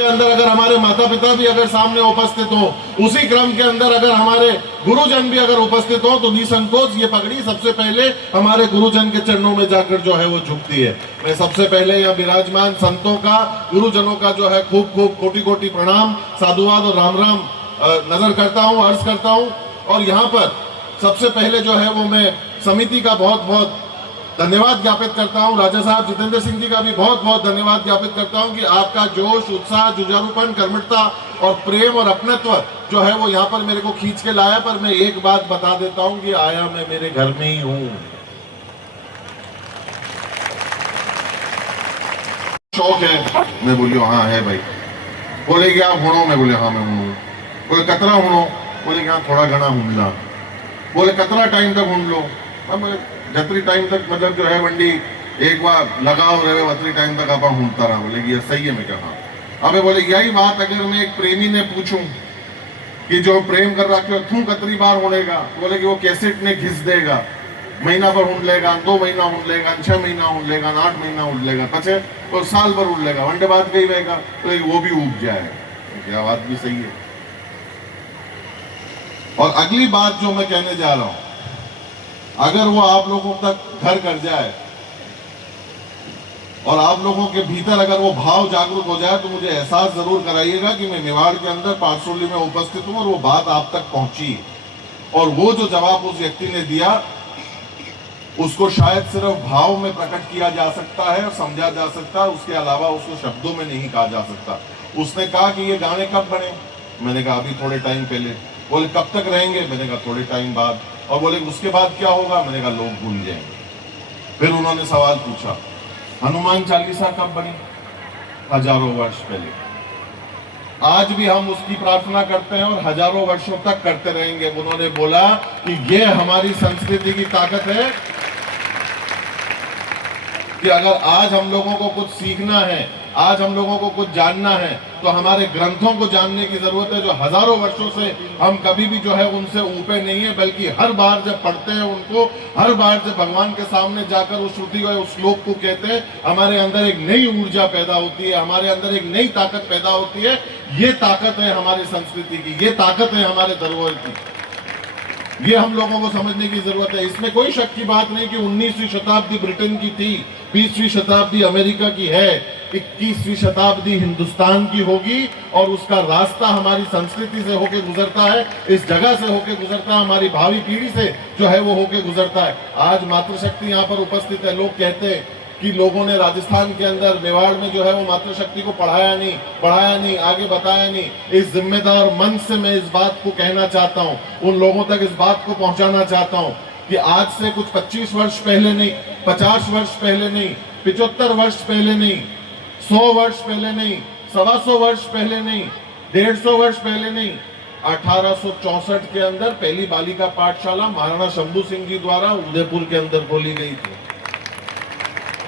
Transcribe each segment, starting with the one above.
के अंदर अगर हमारे माता पिता भी अगर सामने उपस्थित हो, उसी क्रम के अंदर अगर हमारे गुरुजन भी अगर उपस्थित हो, तो निसंकोच ये पगड़ी सबसे पहले हमारे गुरुजन के चरणों में जाकर जो है वो झुकती है। मैं सबसे पहले यहाँ विराजमान संतों का, गुरुजनों का जो है खूब खूब कोटि कोटि प्रणाम, साधुवाद और राम राम नजर करता हूँ, अर्ज करता हूँ। और यहाँ पर सबसे पहले जो है वो मैं समिति का बहुत बहुत धन्यवाद ज्ञापित करता हूं। राजा साहब जितेंद्र सिंह जी का भी बहुत बहुत धन्यवाद ज्ञापित करता हूं कि आपका जोश, उत्साह, जुझारूपन, कर्मठता और प्रेम और अपनत्व जो है वो यहाँ पर मेरे को खींच के लाया। पर मैं एक बात बता देता हूं कि आया मैं मेरे घर में ही हूं। शौक है, मैं बोलियो हाँ है भाई। बोले कि आप हुणो, मैं बोले हाँ मैं हूँ। बोले कतरा हुणो, बोले कि हाँ थोड़ा घना हुंडला। बोले कतरा टाइम तक हुंड लो, जतरी टाइम तक मतलब जो है वंडी एक बार लगाव रहे वतरी टाइम तक आप घूमता रहा। बोले ये सही है। मैं कहा अबे बोले यही बात अगर मैं एक प्रेमी ने पूछूं कि जो प्रेम कर रहा तू कतरी बार उड़ेगा, बोले कि वो कैसेट में घिस देगा, महीना भर उड़ लेगा, 2 महीना उड़ लेगा, 6 महीना उड़ लेगा, 8 महीना उड़ लेगा, पचे और साल भर उड़ लेगा, वनडे बाद कहीं रहेगा तो वो भी उग जाएगा। क्या बात भी सही है। और अगली बात जो मैं कहने जा रहा हूं, अगर वो आप लोगों तक घर कर जाए और आप लोगों के भीतर अगर वो भाव जागरूक हो जाए, तो मुझे एहसास जरूर कराइएगा कि मैं मेवाड़ के अंदर पारसोली में उपस्थित हूं और वो बात आप तक पहुंची। और वो जो जवाब उस व्यक्ति ने दिया, उसको शायद सिर्फ भाव में प्रकट किया जा सकता है और समझा जा सकता है, उसके अलावा उसको शब्दों में नहीं कहा जा सकता। उसने कहा कि ये गाने कब बने, मैंने कहा अभी थोड़े टाइम पहले। बोले कब तक रहेंगे, मैंने कहा थोड़े टाइम बाद। और बोले उसके बाद क्या होगा, मैंने कहा लोग भूल जाएंगे। फिर उन्होंने सवाल पूछा हनुमान चालीसा कब बनी, हजारों वर्ष पहले। आज भी हम उसकी प्रार्थना करते हैं और हजारों वर्षों तक करते रहेंगे। उन्होंने बोला कि ये हमारी संस्कृति की ताकत है कि अगर आज हम लोगों को कुछ सीखना है, आज हम लोगों को कुछ जानना है, तो हमारे ग्रंथों को जानने की जरूरत है, जो हजारों वर्षों से हम कभी भी जो है उनसे ऊपर नहीं है, बल्कि हर बार जब पढ़ते हैं उनको, हर बार जब भगवान के सामने जाकर उस श्रुति को, उस श्लोक को कहते हैं, हमारे अंदर एक नई ऊर्जा पैदा होती है, हमारे अंदर एक नई ताकत पैदा होती है। ये ताकत है हमारी संस्कृति की, ये ताकत है हमारे धरोहर की। ये हम लोगों को समझने की जरूरत है। इसमें कोई शक की बात नहीं कि 19वीं शताब्दी ब्रिटेन की थी, 20वीं शताब्दी अमेरिका की है, 21वीं शताब्दी हिंदुस्तान की होगी, और उसका रास्ता हमारी संस्कृति से होके गुजरता है, इस जगह से होके गुजरता है, हमारी भावी पीढ़ी से जो है वो होके गुजरता है। आज मातृशक्ति यहाँ पर उपस्थित है। लोग कहते हैं कि लोगों ने राजस्थान के अंदर, मेवाड़ में जो है वो मातृशक्ति को पढ़ाया नहीं, बढ़ाया नहीं, आगे बताया नहीं। इस जिम्मेदार मन से मैं इस बात को कहना चाहता हूँ, उन लोगों तक इस बात को पहुंचाना चाहता हूँ कि आज से कुछ 25 वर्ष पहले नहीं, 50 वर्ष पहले नहीं, 75 वर्ष पहले नहीं, 100 वर्ष पहले नहीं, 125 वर्ष पहले नहीं, 150 वर्ष पहले नहीं, 1864 के अंदर पहली बालिका पाठशाला महाराणा शंभू सिंह जी द्वारा उदयपुर के अंदर खोली गई थी।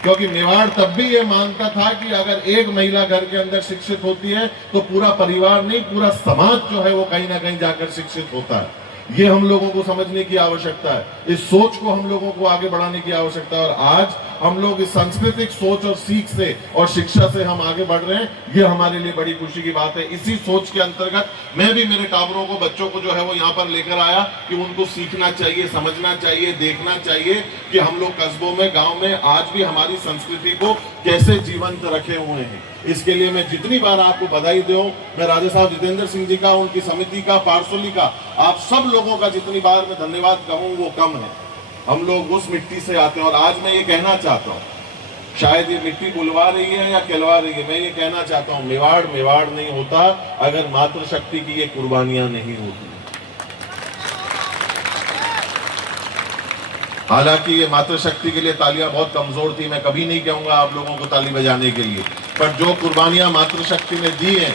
क्योंकि मेवाड़ तब भी ये मानता था कि अगर एक महिला घर के अंदर शिक्षित होती है तो पूरा परिवार नहीं, पूरा समाज जो है वो कहीं ना कहीं जाकर शिक्षित होता है। ये हम लोगों को समझने की आवश्यकता है, इस सोच को हम लोगों को आगे बढ़ाने की आवश्यकता है। और आज हम लोग इस सांस्कृतिक सोच और सीख से और शिक्षा से हम आगे बढ़ रहे हैं, ये हमारे लिए बड़ी खुशी की बात है। इसी सोच के अंतर्गत मैं भी मेरे टाबरों को, बच्चों को जो है वो यहाँ पर लेकर आया कि उनको सीखना चाहिए, समझना चाहिए, देखना चाहिए कि हम लोग कस्बों में, गाँव में आज भी हमारी संस्कृति को कैसे जीवंत रखे हुए हैं। इसके लिए मैं जितनी बार आपको बधाई दूं, मैं राजा साहब जितेंद्र सिंह जी का, उनकी समिति का, पारसोली का, आप सब लोगों का जितनी बार मैं धन्यवाद कहूं वो कम है। हम लोग उस मिट्टी से आते हैं। और आज मैं ये कहना चाहता हूं, शायद ये मिट्टी बुलवा रही है या कहलवा रही है, मैं ये कहना चाहता हूं, मेवाड़ मेवाड़ नहीं होता अगर मातृशक्ति की ये कुर्बानियां नहीं होती। हालांकि ये मातृशक्ति के लिए तालियां बहुत कमजोर थी, मैं कभी नहीं कहूंगा आप लोगों को ताली बजाने के लिए, पर जो कुर्बानियां मातृशक्ति ने दी हैं,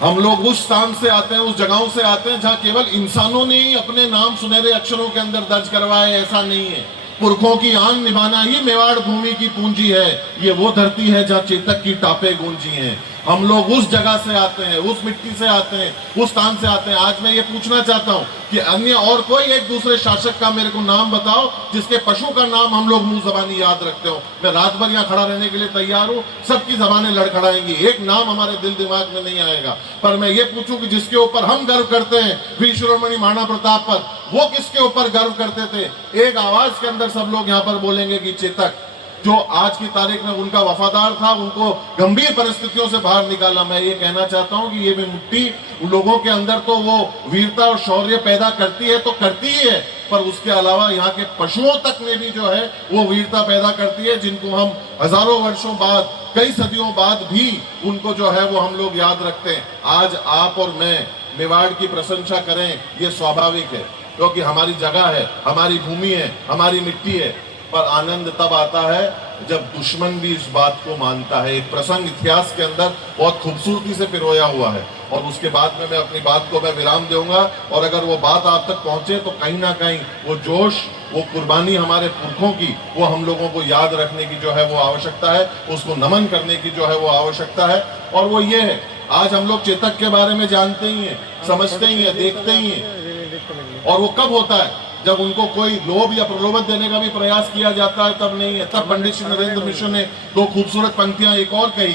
हम लोग उस स्थान से आते हैं, उस जगहों से आते हैं जहां केवल इंसानों ने ही अपने नाम सुनहरे अक्षरों के अंदर दर्ज करवाए, ऐसा नहीं है। पुरखों की आन निभाना ही मेवाड़ भूमि की पूंजी है। ये वो धरती है जहां चेतक की टापे गूंजी हैं। हम लोग उस जगह से आते हैं, उस मिट्टी से आते हैं, उस स्थान से आते हैं। आज मैं ये पूछना चाहता हूं कि अन्य और कोई एक दूसरे शासक का मेरे को नाम बताओ जिसके पशु का नाम हम लोग मुंह जबानी याद रखते हो। मैं रात भर यहाँ खड़ा रहने के लिए तैयार हूँ, सबकी जबानें लड़खड़ाएंगी, एक नाम हमारे दिल दिमाग में नहीं आएगा। पर मैं ये पूछूं कि जिसके ऊपर हम गर्व करते हैं वीर शिरोमणि महाराणा प्रताप पर, वो किसके ऊपर गर्व करते थे? एक आवाज के अंदर सब लोग यहाँ पर बोलेंगे कि चेतक, जो आज की तारीख में उनका वफादार था, उनको गंभीर परिस्थितियों से बाहर निकाला। मैं ये कहना चाहता हूं कि ये भी मिट्टी लोगों के अंदर तो वो वीरता और शौर्य पैदा करती है तो करती ही है, पर उसके अलावा यहाँ के पशुओं तक में भी जो है वो वीरता पैदा करती है, जिनको हम हजारों वर्षों बाद, कई सदियों बाद भी उनको जो है वो हम लोग याद रखते हैं। आज आप और मैं मेवाड़ की प्रशंसा करें ये स्वाभाविक है, क्योंकि हमारी जगह है, हमारी भूमि है, हमारी मिट्टी है। पर आनंद तब आता है जब दुश्मन भी इस बात को मानता है। एक प्रसंग इतिहास के अंदर बहुत खूबसूरती से पिरोया हुआ है, और उसके बाद में मैं अपनी बात को मैं विराम दूंगा। और अगर वो बात आप तक पहुंचे तो कहीं ना कहीं वो जोश, वो कुर्बानी हमारे पुरखों की, वो हम लोगों को याद रखने की जो है वो आवश्यकता है, उसको नमन करने की जो है वो आवश्यकता है। और वो ये है, आज हम लोग चेतक के बारे में जानते ही हैं, समझते ही हैं, देखते ही हैं। और वो कब होता है? जब उनको कोई लोभ या प्रलोभन देने का भी प्रयास किया जाता है, तब नहीं है। तब पंडित श्री नरेंद्र मिश्र ने दो खूबसूरत पंक्तियां एक और कही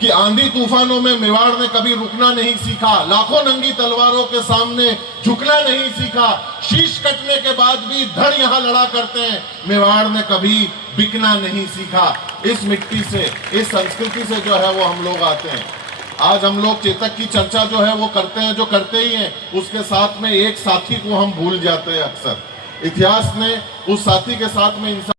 कि आंधी तूफानों में मेवाड़ ने कभी रुकना नहीं सीखा, लाखों नंगी तलवारों के सामने झुकना नहीं सीखा, शीश कटने के बाद भी धड़ यहाँ लड़ा करते हैं, मेवाड़ ने कभी बिकना नहीं सीखा। इस मिट्टी से, इस संस्कृति से जो है वो हम लोग आते हैं। आज हम लोग चेतक की चर्चा जो है वो करते हैं, जो करते ही हैं, उसके साथ में एक साथी को हम भूल जाते हैं अक्सर। इतिहास ने उस साथी के साथ में इंसान